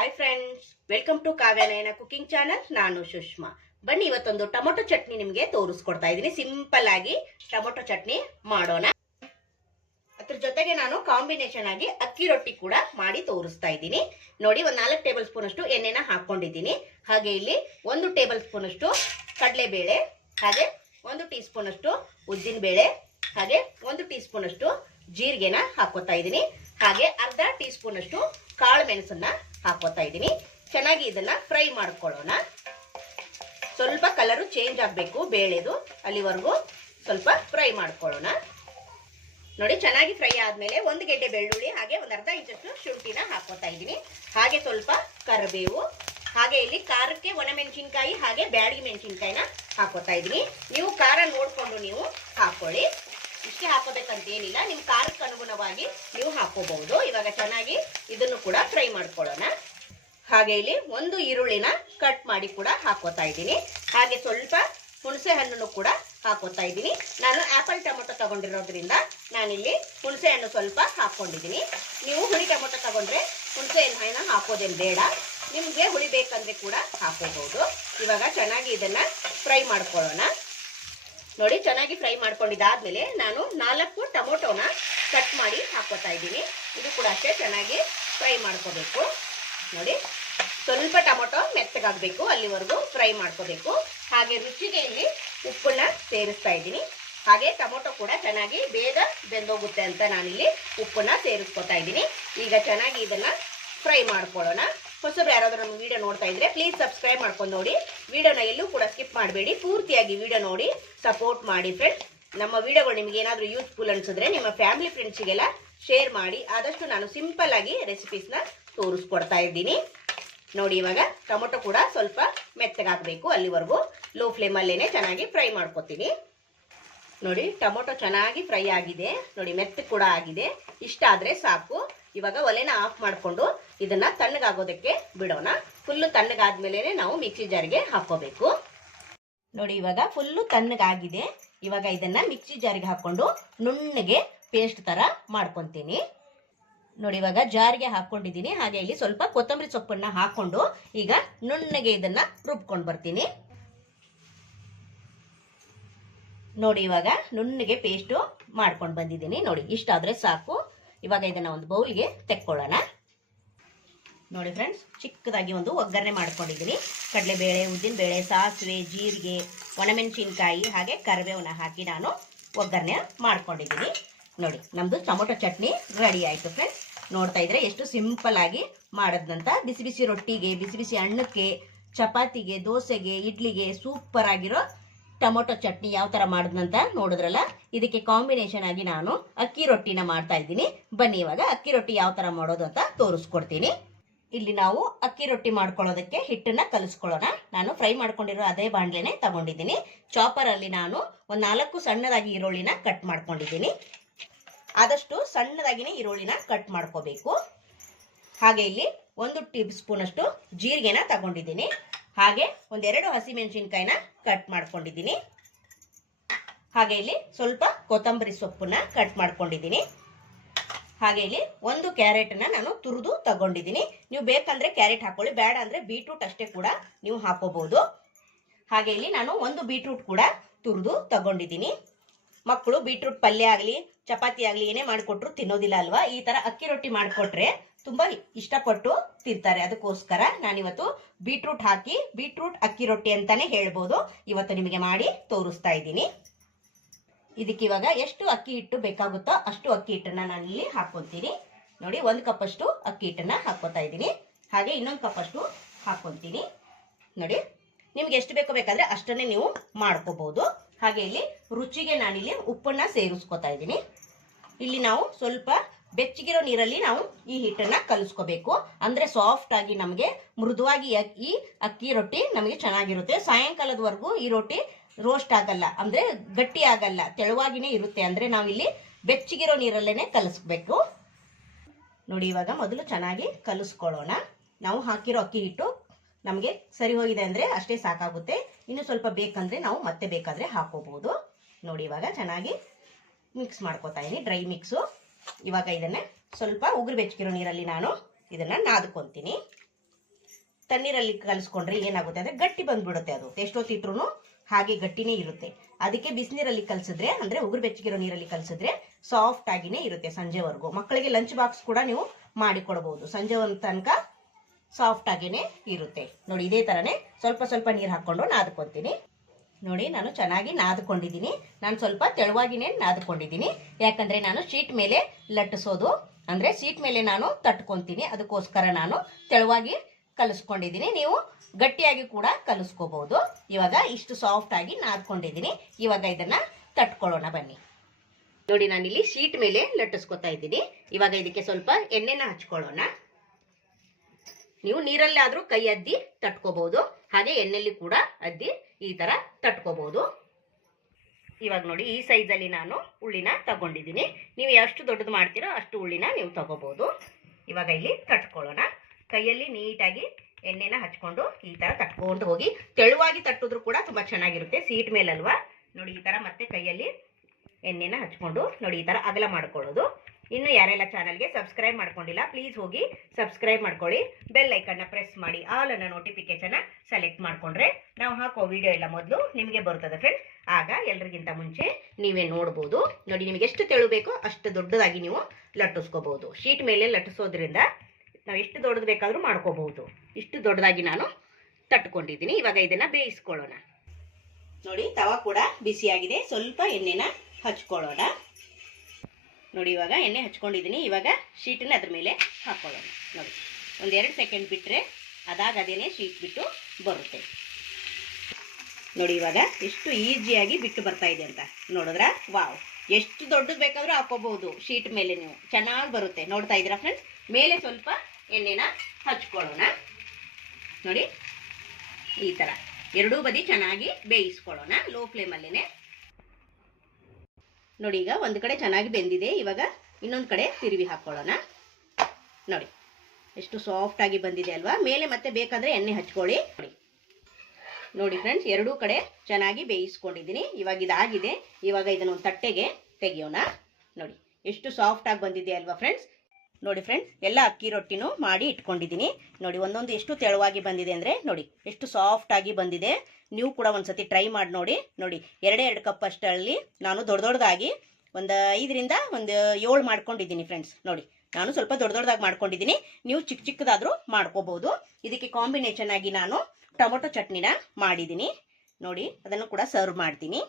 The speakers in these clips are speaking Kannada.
Hi friends welcome to Kavyanayana cooking channel ನಾನು ಸುಷ್ಮಾ. ಬನ್ನಿ, ಇವತ್ತೊಂದು ಟೊಮೊಟೊ ಚಟ್ನಿ ನಿಮಗೆ ತೋರಿಸ್ಕೊಡ್ತಾ ಇದ್ದೀನಿ. ಸಿಂಪಲ್ ಆಗಿ ಟೊಮೊಟೊ ಚಟ್ನಿ ಮಾಡೋಣ. ಅದ್ರ ಜೊತೆಗೆ ನಾನು ಕಾಂಬಿನೇಷನ್ ಆಗಿ ಅಕ್ಕಿ ರೊಟ್ಟಿ ಕೂಡ ಮಾಡಿ ತೋರಿಸ್ತಾ ಇದ್ದೀನಿ. ನೋಡಿ, ಒಂದು ನಾಲ್ಕು ಟೇಬಲ್ ಸ್ಪೂನ್ ಅಷ್ಟು ಎಣ್ಣೆನ ಹಾಕೊಂಡಿದ್ದೀನಿ. ಹಾಗೆ ಇಲ್ಲಿ ಒಂದು ಟೇಬಲ್ ಸ್ಪೂನ್ ಅಷ್ಟು ಕಡಲೆಬೇಳೆ, ಹಾಗೆ ಒಂದು ಟೀ ಸ್ಪೂನ್ ಅಷ್ಟು ಉದ್ದಿನ ಬೇಳೆ ಹಾಗೆ ಒಂದು ಟೀ ಸ್ಪೂನ್ ಅಷ್ಟು ಜೀರಿಗೆನ ಹಾಕೋತಾ ಇದ್ದೀನಿ. ಹಾಗೆ ಅರ್ಧ ಟೀ ಸ್ಪೂನ್ ಅಷ್ಟು ಕಾಳು ಮೆಣಸನ್ನ ಹಾಕೋತಾ ಇದ್ದೀನಿ. ಚೆನ್ನಾಗಿ ಇದನ್ನ ಫ್ರೈ ಮಾಡ್ಕೊಳ್ಳೋಣ. ಸ್ವಲ್ಪ ಕಲರು ಚೇಂಜ್ ಆಗಬೇಕು ಬೇಳೆದು, ಅಲ್ಲಿವರೆಗೂ ಸ್ವಲ್ಪ ಫ್ರೈ ಮಾಡ್ಕೊಳ್ಳೋಣ. ನೋಡಿ, ಚೆನ್ನಾಗಿ ಫ್ರೈ ಆದಮೇಲೆ ಒಂದು ಗೆಡ್ಡೆ ಬೆಳ್ಳುಳ್ಳಿ, ಹಾಗೆ ಒಂದು ಅರ್ಧ ಇಂಚಷ್ಟು ಶುಂಠಿನ ಹಾಕೋತಾ ಇದ್ದೀನಿ. ಹಾಗೆ ಸ್ವಲ್ಪ ಕರಿಬೇವು, ಹಾಗೆ ಇಲ್ಲಿ ಖಾರಕ್ಕೆ ಒಣಮೆಣಸಿನ್ಕಾಯಿ, ಹಾಗೆ ಬ್ಯಾಡಗಿ ಮೆಣಸಿನ್ಕಾಯಿನ ಹಾಕೋತಾ ಇದ್ದೀನಿ. ನೀವು ಖಾರ ನೋಡಿಕೊಂಡು ನೀವು ಹಾಕೊಳ್ಳಿ ಇಷ್ಟೇ ಹಾಕೋಬೇಕಂತ ಏನಿಲ್ಲ ನಿಮ್ಮ ಖಾರಕ್ಕೆ ಅನುಗುಣವಾಗಿ ನೀವು ಹಾಕೋಬಹುದು. ಇವಾಗ ಚೆನ್ನಾಗಿ ಇದನ್ನು ಕೂಡ ಫ್ರೈ ಮಾಡ್ಕೊಳ್ಳೋಣ. ಹಾಗೆ ಇಲ್ಲಿ ಒಂದು ಈರುಳ್ಳಿನ ಕಟ್ ಮಾಡಿ ಕೂಡ ಹಾಕೋತಾ ಇದ್ದೀನಿ. ಹಾಗೆ ಸ್ವಲ್ಪ ಹುಣಸೆ ಹಣ್ಣನ್ನು ಕೂಡ ಹಾಕೋತಾ ಇದ್ದೀನಿ. ನಾನು ಆಪಲ್ ಟೊಮೊಟೊ ತಗೊಂಡಿರೋದ್ರಿಂದ ನಾನಿಲ್ಲಿ ಹುಣಸೆ ಹಣ್ಣು ಸ್ವಲ್ಪ ಹಾಕೊಂಡಿದ್ದೀನಿ ನೀವು ಹುಳಿ ಟೊಮೊಟೊ ತಗೊಂಡ್ರೆ ಹುಣಸೆ ಹಣ್ಣು ಹಾಕೋದೇನು ಬೇಡ. ನಿಮಗೆ ಹುಳಿ ಬೇಕಂದ್ರೆ ಕೂಡ ಹಾಕೋಬಹುದು. ಇವಾಗ ಚೆನ್ನಾಗಿ ಇದನ್ನ ಫ್ರೈ ಮಾಡ್ಕೊಳ್ಳೋಣ. ನೋಡಿ, ಚೆನ್ನಾಗಿ ಫ್ರೈ ಮಾಡ್ಕೊಂಡಿದ್ದಾದ್ಮೇಲೆ ನಾನು ನಾಲ್ಕು ಟೊಮೊಟೊನ ಕಟ್ ಮಾಡಿ ಹಾಕೋತಾ ಇದ್ದೀನಿ. ಇದು ಕೂಡ ಅಷ್ಟೇ ಚೆನ್ನಾಗಿ ಫ್ರೈ ಮಾಡ್ಕೋಬೇಕು. ನೋಡಿ, ಸ್ವಲ್ಪ ಟೊಮೊಟೊ ಮೆತ್ತಗಾಗಬೇಕು, ಅಲ್ಲಿವರೆಗೂ ಫ್ರೈ ಮಾಡ್ಕೋಬೇಕು. ಹಾಗೆ ರುಚಿಗೆ ಇಲ್ಲಿ ಉಪ್ಪನ್ನ ಸೇರಿಸ್ತಾ ಇದ್ದೀನಿ. ಹಾಗೆ ಟೊಮೊಟೊ ಕೂಡ ಚೆನ್ನಾಗಿ ಬೇಗ ಬೆಂದೋಗುತ್ತೆ ಅಂತ ನಾನಿಲ್ಲಿ ಉಪ್ಪನ್ನ ಸೇರಿಸ್ಕೊತಾ ಇದ್ದೀನಿ. ಈಗ ಚೆನ್ನಾಗಿ ಇದನ್ನ ಫ್ರೈ ಮಾಡ್ಕೊಳ್ಳೋಣ. ಹೊಸಬ್ರು ಯಾರಾದ್ರೂ ನಮ್ಮ ವಿಡಿಯೋ ನೋಡ್ತಾ ಇದ್ರೆ ಪ್ಲೀಸ್ ಸಬ್ಸ್ಕ್ರೈಬ್ ಮಾಡ್ಕೊಂಡು ನೋಡಿ. ವಿಡಿಯೋನ ಎಲ್ಲೂ ಕೂಡ ಸ್ಕಿಪ್ ಮಾಡಬೇಡಿ. ಪೂರ್ತಿಯಾಗಿ ವಿಡಿಯೋ ನೋಡಿ ಸಪೋರ್ಟ್ ಮಾಡಿ ಫ್ರೆಂಡ್ಸ್ ನಮ್ಮ ವಿಡಿಯೋಗಳು ನಿಮಗೆ ಏನಾದರೂ ಯೂಸ್ಫುಲ್ ಅನ್ಸಿದ್ರೆ ನಿಮ್ಮ ಫ್ಯಾಮಿಲಿ ಫ್ರೆಂಡ್ಸಿಗೆಲ್ಲ ಶೇರ್ ಮಾಡಿ. ಆದಷ್ಟು ನಾನು ಸಿಂಪಲ್ ಆಗಿ ರೆಸಿಪೀಸ್ನ ತೋರಿಸ್ಕೊಡ್ತಾ ಇದ್ದೀನಿ. ನೋಡಿ, ಇವಾಗ ಟೊಮೊಟೊ ಕೂಡ ಸ್ವಲ್ಪ ಮೆತ್ತಗಾಕಬೇಕು ಅಲ್ಲಿವರೆಗೂ. ಲೋ ಫ್ಲೇಮಲ್ಲೇನೆ ಚೆನ್ನಾಗಿ ಫ್ರೈ ಮಾಡ್ಕೊತೀನಿ. ನೋಡಿ, ಟೊಮೊಟೊ ಚೆನ್ನಾಗಿ ಫ್ರೈ ಆಗಿದೆ. ನೋಡಿ ಮೆತ್ತ ಕೂಡ ಆಗಿದೆ. ಇಷ್ಟ ಆದ್ರೆ ಸಾಕು. ಇವಾಗ ಒಲೆನ ಆಫ್ ಮಾಡಿಕೊಂಡು ಇದನ್ನ ತಣ್ಣಗಾಗೋದಕ್ಕೆ ಬಿಡೋಣ. ಫುಲ್ಲು ತಣ್ಣಗಾದ್ಮೇಲೆ ನಾವು ಮಿಕ್ಸಿ ಜಾರಿಗೆ ಹಾಕೋಬೇಕು ನೋಡಿ, ಇವಾಗ ಫುಲ್ಲು ತಣ್ಣಗಾಗಿದೆ. ಇವಾಗ ಇದನ್ನ ಮಿಕ್ಸಿ ಜಾರಿಗೆ ಹಾಕೊಂಡು ನುಣ್ಣಗೆ ಪೇಸ್ಟ್ ತರ ಮಾಡ್ಕೊಂತೀನಿ. ನೋಡಿ, ಇವಾಗ ಜಾರಿಗೆ ಹಾಕೊಂಡಿದ್ದೀನಿ ಹಾಗೆ ಇಲ್ಲಿ ಸ್ವಲ್ಪ ಕೊತ್ತಂಬರಿ ಸೊಪ್ಪನ್ನ ಹಾಕೊಂಡು ಈಗ ನುಣ್ಣಗೆ ಇದನ್ನ ರುಬ್ಕೊಂಡು ಬರ್ತೀನಿ. ನೋಡಿ, ಇವಾಗ ನುಣ್ಣಗೆ ಪೇಸ್ಟು ಮಾಡ್ಕೊಂಡು ಬಂದಿದ್ದೀನಿ. ನೋಡಿ, ಇಷ್ಟಾದ್ರೆ ಸಾಕು. ಇವಾಗ ಇದನ್ನ ಒಂದು ಬೌಲ್ಗೆ ತೆಕ್ಕೊಳ್ಳೋಣ. ನೋಡಿ ಫ್ರೆಂಡ್ಸ್, ಚಿಕ್ಕದಾಗಿ ಒಂದು ಒಗ್ಗರಣೆ ಮಾಡ್ಕೊಂಡಿದ್ದೀನಿ. ಕಡಲೆಬೇಳೆ, ಉದ್ದಿನಬೇಳೆ, ಸಾಸಿವೆ, ಜೀರಿಗೆ, ಒಣಮೆಣಸಿನ್ಕಾಯಿ ಹಾಗೆ ಕರಿಬೇವನ್ನ ಹಾಕಿ ನಾನು ಒಗ್ಗರಣೆ ಮಾಡ್ಕೊಂಡಿದ್ದೀನಿ. ನೋಡಿ ನಮ್ಮದು ಟೊಮೊಟೊ ಚಟ್ನಿ ರೆಡಿ ಆಯಿತು ಫ್ರೆಂಡ್ಸ್. ನೋಡ್ತಾ ಇದ್ರೆ ಎಷ್ಟು ಸಿಂಪಲ್ ಆಗಿ ಮಾಡೋದಂತ ಬಿಸಿ ಬಿಸಿ ರೊಟ್ಟಿಗೆ, ಬಿಸಿ ಬಿಸಿ ಅನ್ನಕ್ಕೆ, ಚಪಾತಿಗೆ, ದೋಸೆಗೆ, ಇಡ್ಲಿಗೆ ಸೂಪರ್ ಆಗಿರೋ ಟೊಮೊಟೊ ಚಟ್ನಿ ಯಾವ ಥರ ಮಾಡಿದ್ನಂತ ನೋಡಿದ್ರಲ್ಲ? ಇದಕ್ಕೆ ಕಾಂಬಿನೇಷನ್ ಆಗಿ ನಾನು ಅಕ್ಕಿ ರೊಟ್ಟಿನ ಮಾಡ್ತಾ ಇದ್ದೀನಿ. ಬನ್ನಿ ಇವಾಗ ಅಕ್ಕಿ ರೊಟ್ಟಿ ಯಾವ ಥರ ಮಾಡೋದು ಅಂತ ತೋರಿಸ್ಕೊಡ್ತೀನಿ. ಇಲ್ಲಿ ನಾವು ಅಕ್ಕಿ ರೊಟ್ಟಿ ಮಾಡ್ಕೊಳ್ಳೋದಕ್ಕೆ ಹಿಟ್ಟನ್ನ ಕಲಿಸ್ಕೊಳ್ಳೋಣ. ನಾನು ಫ್ರೈ ಮಾಡ್ಕೊಂಡಿರೋ ಅದೇ ಬಾಣಲೆನೆ ತಗೊಂಡಿದ್ದೀನಿ. ಚಾಪರ್ ಅಲ್ಲಿ ನಾನು ಒಂದು ನಾಲ್ಕು ಸಣ್ಣದಾಗಿ ಈರುಳ್ಳಿನ ಕಟ್ ಮಾಡ್ಕೊಂಡಿದ್ದೀನಿ. ಆದಷ್ಟು ಸಣ್ಣದಾಗಿನೇ ಈರುಳ್ಳಿನ ಕಟ್ ಮಾಡ್ಕೋಬೇಕು. ಹಾಗೆ ಇಲ್ಲಿ ಒಂದು ಟೀ ಸ್ಪೂನ್ ಅಷ್ಟು ಜೀರಿಗೆನ ತಗೊಂಡಿದ್ದೀನಿ. ಹಾಗೆ ಒಂದೆರಡು ಹಸಿಮೆಣಸಿನ್ಕಾಯಿನ ಕಟ್ ಮಾಡ್ಕೊಂಡಿದ್ದೀನಿ. ಹಾಗೆ ಇಲ್ಲಿ ಸ್ವಲ್ಪ ಕೊತ್ತಂಬರಿ ಸೊಪ್ಪನ್ನ ಕಟ್ ಮಾಡ್ಕೊಂಡಿದ್ದೀನಿ. ಹಾಗೆ ಇಲ್ಲಿ ಒಂದು ಕ್ಯಾರೆಟ್ನ ನಾನು ತುರಿದು ತಗೊಂಡಿದ್ದೀನಿ. ನೀವು ಬೇಕಂದ್ರೆ ಕ್ಯಾರೆಟ್ ಹಾಕೊಳ್ಳಿ, ಬೇಡ ಅಂದ್ರೆ ಬೀಟ್ರೂಟ್ ಅಷ್ಟೇ ಕೂಡ ನೀವು ಹಾಕೋಬಹುದು. ಹಾಗೆ ಇಲ್ಲಿ ನಾನು ಒಂದು ಬೀಟ್ರೂಟ್ ಕೂಡ ತುರಿದು ತಗೊಂಡಿದ್ದೀನಿ. ಮಕ್ಕಳು ಬೀಟ್ರೂಟ್ ಪಲ್ಯ ಆಗಲಿ, ಚಪಾತಿ ಆಗಲಿ ಏನೇ ಮಾಡಿಕೊಟ್ರು ತಿನ್ನೋದಿಲ್ಲ ಅಲ್ವಾ? ಈ ತರ ಅಕ್ಕಿ ರೊಟ್ಟಿ ಮಾಡಿಕೊಟ್ರೆ ತುಂಬಾ ಇಷ್ಟಪಟ್ಟು ತಿಂತಾರೆ. ಅದಕ್ಕೋಸ್ಕರ ನಾನಿವತ್ತು ಬೀಟ್ರೂಟ್ ಹಾಕಿ, ಬೀಟ್ರೂಟ್ ಅಕ್ಕಿ ರೊಟ್ಟಿ ಅಂತಾನೆ ಹೇಳ್ಬೋದು. ಇವತ್ತು ನಿಮಗೆ ಮಾಡಿ ತೋರಿಸ್ತಾ ಇದ್ದೀನಿ. ಇದಕ್ಕೆ ಇವಾಗ ಎಷ್ಟು ಅಕ್ಕಿ ಹಿಟ್ಟು ಬೇಕಾಗುತ್ತೋ ಅಷ್ಟು ಅಕ್ಕಿ ಹಿಟ್ಟನ್ನ ನಾನು ಇಲ್ಲಿ ಹಾಕೊಂತೀನಿ ನೋಡಿ, ಒಂದು ಕಪ್ ಅಷ್ಟು ಅಕ್ಕಿ ಹಿಟ್ಟನ್ನ ಹಾಕೋತಾ ಇದ್ದೀನಿ. ಹಾಗೆ ಇನ್ನೊಂದು ಕಪ್ ಅಷ್ಟು ಹಾಕೊಂತೀನಿ ನೋಡಿ, ನಿಮ್ಗೆ ಎಷ್ಟು ಬೇಕೋ ಬೇಕಾದ್ರೆ ಅಷ್ಟನ್ನೇ ನೀವು ಮಾಡ್ಕೋಬಹುದು ಹಾಗೆ ಇಲ್ಲಿ ರುಚಿಗೆ ನಾನಿಲ್ಲಿ ಉಪ್ಪನ್ನ ಸೇರಿಸ್ಕೊತಾ ಇದ್ದೀನಿ. ಇಲ್ಲಿ ನಾವು ಸ್ವಲ್ಪ ಬೆಚ್ಚಗಿರೋ ನೀರಲ್ಲಿ ನಾವು ಈ ಹಿಟ್ಟನ್ನ ಕಲಿಸ್ಕೋಬೇಕು. ಅಂದ್ರೆ ಸಾಫ್ಟ್ ಆಗಿ ನಮಗೆ ಮೃದುವಾಗಿ ಈ ಅಕ್ಕಿ ರೊಟ್ಟಿ ನಮಗೆ ಚೆನ್ನಾಗಿರುತ್ತೆ. ಸಾಯಂಕಾಲದವರೆಗೂ ಈ ರೊಟ್ಟಿ ರೋಸ್ಟ್ ಆಗಲ್ಲ. ಅಂದ್ರೆ ಗಟ್ಟಿ ಆಗಲ್ಲ. ತೆಳುವಾಗಿನೇ ಇರುತ್ತೆ. ಅಂದ್ರೆ ನಾವಿಲ್ಲಿ ಬೆಚ್ಚಗಿರೋ ನೀರಲ್ಲೇನೆ ಕಲಿಸ್ಬೇಕು. ನೋಡಿ, ಇವಾಗ ಮೊದಲು ಚೆನ್ನಾಗಿ ಕಲಿಸ್ಕೊಳ್ಳೋಣ. ನಾವು ಹಾಕಿರೋ ಅಕ್ಕಿ ಹಿಟ್ಟು ನಮಗೆ ಸರಿ ಹೋಗಿದೆ ಅಂದ್ರೆ ಅಷ್ಟೇ ಸಾಕಾಗುತ್ತೆ. ಇನ್ನು ಸ್ವಲ್ಪ ಬೇಕಂದರೆ ನಾವು ಮತ್ತೆ ಬೇಕಾದರೆ ಹಾಕೋಬಹುದು ನೋಡಿ, ಇವಾಗ ಚೆನ್ನಾಗಿ ಮಿಕ್ಸ್ ಮಾಡ್ಕೋತಾ ಇದೀನಿ. ಡ್ರೈ ಮಿಕ್ಸು ಇವಾಗ ಇದನ್ನ ಸ್ವಲ್ಪ ಉಗುರು ಬೆಚ್ಚಗಿರೋ ನೀರಲ್ಲಿ ನಾನು ಇದನ್ನ ನಾದ್ಕೊಂತೀನಿ. ತಣ್ಣೀರಲ್ಲಿ ಕಲಿಸ್ಕೊಂಡ್ರೆ ಏನಾಗುತ್ತೆ ಅಂದ್ರೆ ಗಟ್ಟಿ ಬಂದ್ಬಿಡುತ್ತೆ ಅದು. ಎಷ್ಟೊತ್ತಿಟ್ರು ಹಾಗೆ ಗಟ್ಟಿನೇ ಇರುತ್ತೆ. ಅದಕ್ಕೆ ಬಿಸಿನೀರಲ್ಲಿ ಕಲಸಿದ್ರೆ, ಅಂದ್ರೆ ಉಗುರು ಬೆಚ್ಚಗಿರೋ ನೀರಲ್ಲಿ ಕಲಸಿದ್ರೆ ಸಾಫ್ಟ್ ಆಗಿನೇ ಇರುತ್ತೆ ಸಂಜೆವರೆಗೂ. ಮಕ್ಕಳಿಗೆ ಲಂಚ್ ಬಾಕ್ಸ್ ಕೂಡ ನೀವು ಮಾಡಿ ಕೊಡಬಹುದು ಸಂಜೆ ಒಂದ್ ತನಕ ಸಾಫ್ಟ್ ಆಗಿನೇ ಇರುತ್ತೆ. ನೋಡಿ, ಇದೇ ತರನೇ ಸ್ವಲ್ಪ ಸ್ವಲ್ಪ ನೀರು ಹಾಕೊಂಡು ನಾದ್ಕೊಂತೀನಿ. ನೋಡಿ, ನಾನು ಚೆನ್ನಾಗಿ ನಾದ್ಕೊಂಡಿದ್ದೀನಿ. ನಾನು ಸ್ವಲ್ಪ ತೆಳುವಾಗಿನೇ ನಾದ್ಕೊಂಡಿದ್ದೀನಿ. ಯಾಕಂದರೆ ನಾನು ಶೀಟ್ ಮೇಲೆ ಲಟ್ಟಿಸೋದು. ಅಂದರೆ ಶೀಟ್ ಮೇಲೆ ನಾನು ತಟ್ಕೊತೀನಿ. ಅದಕ್ಕೋಸ್ಕರ ನಾನು ತೆಳುವಾಗಿ ಕಲಿಸ್ಕೊಂಡಿದ್ದೀನಿ. ನೀವು ಗಟ್ಟಿಯಾಗಿ ಕೂಡ ಕಲಿಸ್ಕೋಬಹುದು. ಇವಾಗ ಇಷ್ಟು ಸಾಫ್ಟ್ ಆಗಿ ನಾದ್ಕೊಂಡಿದ್ದೀನಿ. ಇವಾಗ ಇದನ್ನು ತಟ್ಕೊಳ್ಳೋಣ ಬನ್ನಿ. ನೋಡಿ, ನಾನಿಲ್ಲಿ ಶೀಟ್ ಮೇಲೆ ಲಟ್ಟಿಸ್ಕೊತಾ ಇದ್ದೀನಿ. ಇವಾಗ ಇದಕ್ಕೆ ಸ್ವಲ್ಪ ಎಣ್ಣೆನ ಹಚ್ಕೊಳ್ಳೋಣ. ನೀವು ನೀರಲ್ಲಾದ್ರೂ ಕೈ ಅದ್ದಿ ತಟ್ಕೋಬಹುದು ಹಾಗೆ ಎಣ್ಣೆಲ್ಲಿ ಕೂಡ ಅದ್ದಿ ಈ ತರ ತಟ್ಕೋಬಹುದು ಇವಾಗ ನೋಡಿ ಈ ಸೈಜ್ ಅಲ್ಲಿ ನಾನು ಉಳ್ಳಿನ ತಗೊಂಡಿದ್ದೀನಿ. ನೀವು ಎಷ್ಟು ದೊಡ್ಡದು ಮಾಡ್ತೀರೋ ಅಷ್ಟು ಉಳ್ಳಿನ ನೀವು ತಗೋಬಹುದು ಇವಾಗ ಇಲ್ಲಿ ತಟ್ಕೊಳ್ಳೋಣ. ಕೈಯಲ್ಲಿ ನೀಟಾಗಿ ಎಣ್ಣೆನ ಹಚ್ಕೊಂಡು ಈ ತರ ತಟ್ಕೊಂಡು ಹೋಗಿ ತೆಳುವಾಗಿ ತಟ್ಟಿದ್ರು ಕೂಡ ತುಂಬಾ ಚೆನ್ನಾಗಿರುತ್ತೆ. ಸೀಟ್ ಮೇಲಲ್ವಾ? ನೋಡಿ ಈ ತರ ಮತ್ತೆ ಕೈಯಲ್ಲಿ ಎಣ್ಣೆನ ಹಚ್ಕೊಂಡು ನೋಡಿ ಈ ತರ ಅಗಲ ಮಾಡ್ಕೊಳ್ಳೋದು. ಇನ್ನು ಯಾರೆಲ್ಲ ಚಾನಲ್ಗೆ ಸಬ್ಸ್ಕ್ರೈಬ್ ಮಾಡ್ಕೊಂಡಿಲ್ಲ ಪ್ಲೀಸ್ ಹೋಗಿ ಸಬ್ಸ್ಕ್ರೈಬ್ ಮಾಡ್ಕೊಳ್ಳಿ. ಬೆಲ್ ಐಕನ್ನ ಪ್ರೆಸ್ ಮಾಡಿ ಆಲ್ ಅನ್ನ ನೋಟಿಫಿಕೇಶನ್ ಸೆಲೆಕ್ಟ್ ಮಾಡ್ಕೊಂಡ್ರೆ ನಾವು ಹಾಕೋ ವಿಡಿಯೋ ಎಲ್ಲ ಮೊದಲು ನಿಮಗೆ ಬರ್ತದೆ ಫ್ರೆಂಡ್ಸ್ ಆಗ ಎಲ್ರಿಗಿಂತ ಮುಂಚೆ ನೀವೇ ನೋಡ್ಬೋದು. ನೋಡಿ ನಿಮಗೆ ಎಷ್ಟು ತೆಳು ಬೇಕೋ ಅಷ್ಟು ದೊಡ್ಡದಾಗಿ ನೀವು ಲಟ್ಟಿಸ್ಕೋಬಹುದು ಶೀಟ್ ಮೇಲೆ ಲಟ್ಟಿಸೋದ್ರಿಂದ ನಾವು ಎಷ್ಟು ದೊಡ್ಡದು ಬೇಕಾದರೂ ಮಾಡ್ಕೋಬಹುದು ಇಷ್ಟು ದೊಡ್ಡದಾಗಿ ನಾನು ತಟ್ಕೊಂಡಿದ್ದೀನಿ. ಇವಾಗ ಇದನ್ನ ಬೇಯಿಸ್ಕೊಳ್ಳೋಣ. ನೋಡಿ ತವ ಕೂಡ ಬಿಸಿಯಾಗಿದೆ. ಸ್ವಲ್ಪ ಎಣ್ಣೆನ ಹಚ್ಕೊಳ್ಳೋಣ. ನೋಡಿ, ಇವಾಗ ಎಣ್ಣೆ ಹಚ್ಕೊಂಡಿದ್ದೀನಿ ಇವಾಗ ಶೀಟನ್ನ ಅದ್ರ ಮೇಲೆ ಹಾಕ್ಕೊಳ್ಳೋಣ ನೋಡಿ, ಒಂದೆರಡು ಸೆಕೆಂಡ್ ಬಿಟ್ಟರೆ ಅದಾಗ ಅದೇನೆ ಶೀಟ್ ಬಿಟ್ಟು ಬರುತ್ತೆ. ನೋಡಿ, ಇವಾಗ ಎಷ್ಟು ಈಸಿಯಾಗಿ ಬಿಟ್ಟು ಬರ್ತಾ ಇದೆ ಅಂತ ನೋಡಿದ್ರ? ವಾವ್! ಎಷ್ಟು ದೊಡ್ಡದು ಬೇಕಾದರೂ ಹಾಕೋಬಹುದು ಶೀಟ್ ಮೇಲೆ ನೀವು. ಚೆನ್ನಾಗಿ ಬರುತ್ತೆ. ನೋಡ್ತಾ ಇದ್ದೀರಾ ಫ್ರೆಂಡ್ಸ್ ಮೇಲೆ ಸ್ವಲ್ಪ ಎಣ್ಣೆನ ಹಚ್ಕೊಳ್ಳೋಣ. ನೋಡಿ, ಈ ಥರ ಎರಡೂ ಬದಿ ಚೆನ್ನಾಗಿ ಬೇಯಿಸ್ಕೊಳ್ಳೋಣ. ಲೋ ಫ್ಲೇಮಲ್ಲೇ ನೋಡಿ, ಈಗ ಒಂದು ಕಡೆ ಚೆನ್ನಾಗಿ ಬೆಂದಿದೆ. ಇವಾಗ ಇನ್ನೊಂದು ಕಡೆ ತಿರುವಿ ಹಾಕ್ಕೊಳ್ಳೋಣ ನೋಡಿ, ಎಷ್ಟು ಸಾಫ್ಟಾಗಿ ಬಂದಿದೆ ಅಲ್ವಾ? ಮೇಲೆ ಮತ್ತೆ ಬೇಕಾದರೆ ಎಣ್ಣೆ ಹಚ್ಕೊಳ್ಳಿ. ನೋಡಿ ನೋಡಿ ಫ್ರೆಂಡ್ಸ್ ಎರಡೂ ಕಡೆ ಚೆನ್ನಾಗಿ ಬೇಯಿಸ್ಕೊಂಡಿದ್ದೀನಿ. ಇವಾಗ ಇದಾಗಿದೆ. ಇವಾಗ ಇದನ್ನು ಒಂದು ತಟ್ಟೆಗೆ ತೆಗೆಯೋಣ. ನೋಡಿ, ಎಷ್ಟು ಸಾಫ್ಟಾಗಿ ಬಂದಿದೆ ಅಲ್ವಾ ಫ್ರೆಂಡ್ಸ್ ನೋಡಿ ಫ್ರೆಂಡ್ಸ್ ಎಲ್ಲ ಅಕ್ಕಿ ರೊಟ್ಟಿನೂ ಮಾಡಿ ಇಟ್ಕೊಂಡಿದ್ದೀನಿ. ನೋಡಿ, ಒಂದೊಂದು ಎಷ್ಟು ತೆಳುವಾಗಿ ಬಂದಿದೆ ಅಂದರೆ ನೋಡಿ, ಎಷ್ಟು ಸಾಫ್ಟ್ ಆಗಿ ಬಂದಿದೆ. ನೀವು ಕೂಡ ಒಂದ್ಸತಿ ಟ್ರೈ ಮಾಡಿ ನೋಡಿ. ನೋಡಿ, ಎರಡೇ ಎರಡು ಕಪ್ ಅಷ್ಟರಲ್ಲಿ ನಾನು ದೊಡ್ಡ ದೊಡ್ಡದಾಗಿ ಒಂದು ಐದರಿಂದ ಒಂದು ಏಳು ಮಾಡ್ಕೊಂಡಿದ್ದೀನಿ ಫ್ರೆಂಡ್ಸ್ ನೋಡಿ, ನಾನು ಸ್ವಲ್ಪ ದೊಡ್ಡ ದೊಡ್ಡದಾಗಿ ಮಾಡ್ಕೊಂಡಿದ್ದೀನಿ. ನೀವು ಚಿಕ್ಕ ಚಿಕ್ಕದಾದರೂ ಮಾಡ್ಕೋಬಹುದು ಇದಕ್ಕೆ ಕಾಂಬಿನೇಷನ್ ಆಗಿ ನಾನು ಟೊಮೊಟೊ ಚಟ್ನಿನ ಮಾಡಿದ್ದೀನಿ. ನೋಡಿ, ಅದನ್ನು ಕೂಡ ಸರ್ವ್ ಮಾಡ್ತೀನಿ.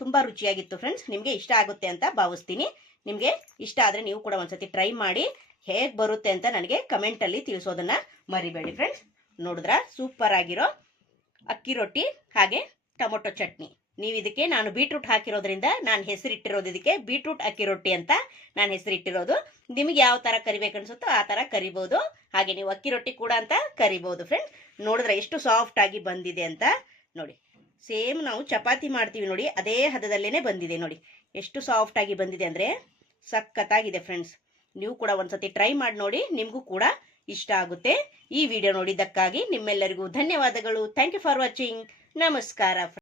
ತುಂಬ ರುಚಿಯಾಗಿತ್ತು ಫ್ರೆಂಡ್ಸ್ ನಿಮಗೆ ಇಷ್ಟ ಆಗುತ್ತೆ ಅಂತ ಭಾವಿಸ್ತೀನಿ. ನಿಮಗೆ ಇಷ್ಟ ಆದರೆ ನೀವು ಕೂಡ ಒಂದ್ಸತಿ ಟ್ರೈ ಮಾಡಿ. ಹೇಗೆ ಬರುತ್ತೆ ಅಂತ ನನಗೆ ಕಮೆಂಟಲ್ಲಿ ತಿಳಿಸೋದನ್ನ ಮರಿಬೇಡಿ ಫ್ರೆಂಡ್ಸ್ ನೋಡಿದ್ರ? ಸೂಪರ್ ಆಗಿರೋ ಅಕ್ಕಿ ರೊಟ್ಟಿ ಹಾಗೆ ಟೊಮೊಟೊ ಚಟ್ನಿ. ನೀವು ಇದಕ್ಕೆ ನಾನು ಬೀಟ್ರೂಟ್ ಹಾಕಿರೋದ್ರಿಂದ ನಾನು ಹೆಸರಿಟ್ಟಿರೋದು ಇದಕ್ಕೆ ಬೀಟ್ರೂಟ್ ಅಕ್ಕಿ ರೊಟ್ಟಿ ಅಂತ ನಾನು ಹೆಸರಿಟ್ಟಿರೋದು. ನಿಮಗೆ ಯಾವ ಥರ ಕರಿಬೇಕು ಅನ್ಸುತ್ತೋ ಆ ಥರ ಕರಿಬೋದು. ಹಾಗೆ ನೀವು ಅಕ್ಕಿ ರೊಟ್ಟಿ ಕೂಡ ಅಂತ ಕರಿಬೋದು ಫ್ರೆಂಡ್ಸ್ ನೋಡಿದ್ರೆ ಎಷ್ಟು ಸಾಫ್ಟ್ ಆಗಿ ಬಂದಿದೆ ಅಂತ? ನೋಡಿ ಸೇಮ್ ನಾವು ಚಪಾತಿ ಮಾಡ್ತೀವಿ ನೋಡಿ, ಅದೇ ಹದದಲ್ಲೇ ಬಂದಿದೆ ನೋಡಿ. ಎಷ್ಟು ಸಾಫ್ಟ್ ಆಗಿ ಬಂದಿದೆ ಅಂದರೆ ಸಖತ್ತಾಗಿದೆ ಫ್ರೆಂಡ್ಸ್ ನೀವು ಕೂಡ ಒಂದ್ಸತಿ ಟ್ರೈ ಮಾಡಿ ನೋಡಿ, ನಿಮಗೂ ಕೂಡ ಇಷ್ಟ ಆಗುತ್ತೆ. ಈ ವಿಡಿಯೋ ನೋಡಿದ್ದಕ್ಕಾಗಿ ನಿಮ್ಮೆಲ್ಲರಿಗೂ ಧನ್ಯವಾದಗಳು. ಥ್ಯಾಂಕ್ ಯು ಫಾರ್ ವಾಚಿಂಗ್ ನಮಸ್ಕಾರ